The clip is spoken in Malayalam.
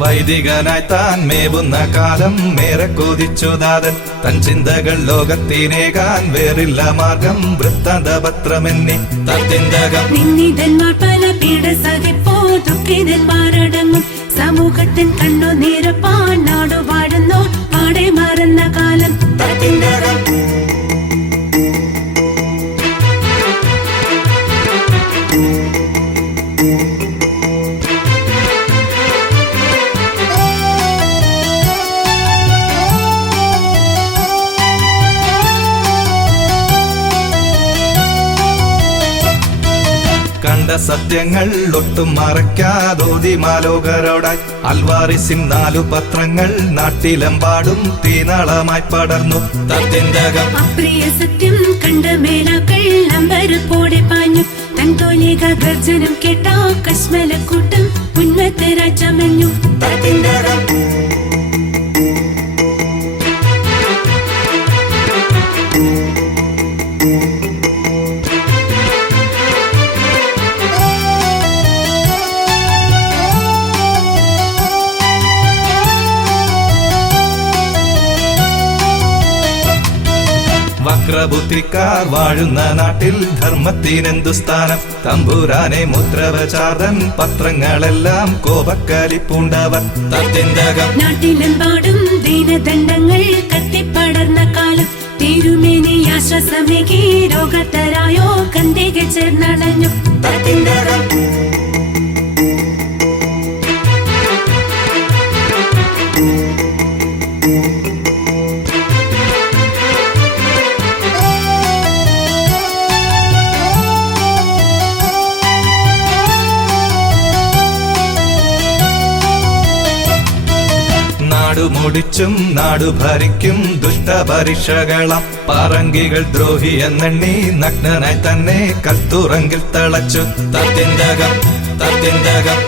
വൈദികനായി താൻ മേവുന്ന കാലം മേറെ കൊതിച്ചുദാതൻ തൻ ചിന്തകൾ ലോകത്തിനേകാൻ വേറില്ല മാർഗം വൃത്താന്തപത്രമെന്നി തത്തിന്തകം നിന്നിതന്മാർ പല പീഡ സഹിപ്പോ ദുഃഖിതന്മാരടങ്ങും സമൂഹത്തിൻ കണ്ണു നിരപ്പാൻ നാടു വാഴുന്നു പാടെ മറന്ന കാലം തത്തിന്തകം കണ്ട സത്യങ്ങൾ ഒട്ടും മറയ്ക്കാതോതി മാലോകരോടായി അൽവാറിസിൻ 4 പത്രങ്ങൾ നാട്ടിലെമ്പാടും തീനാളമായി പടർന്നു തത്തിന്തകം അപ്രിയ സത്യം കണ്ട മേലാക്കൾ അമ്പരപ്പോടെ പാഞ്ഞു തൻ തോലിക ഗർജനം കേട്ട കശ്മലക്കൂട്ടം ഉന്മത്ത രാജമഞ്ഞു തത്തിന്തകം വക്രബുദ്ധിക്കാർ വാഴുന്ന നാട്ടിൽ ധർമ്മത്തിനെന്തു സ്ഥാനം തമ്പുരാനെ മുദ്രവചാർദൻ പത്രങ്ങളെല്ലാം കോപക്കലിപ്പൂണ്ടവർ തത്തിന്തകം നാട്ടിലെമ്പാടും ദീനദണ്ഡങ്ങൾ കത്തിപ്പടർന്ന കാലം തിരുമേനി ആശ്വാസമേകി രോഗത്തരായോ കന്തിക ചേർന്നണഞ്ഞു തത്തിന്തകം നാടുമുടിച്ചും നാടു ഭരിക്കും ദുഷ്ടപരീക്ഷകളാം പറങ്കികൾ ദ്രോഹി എന്നെണ്ണി നഗ്നനായി തന്നെ കത്തുറങ്കിൽ തളച്ചു തത്തിന്തകം തത്തിന്തകം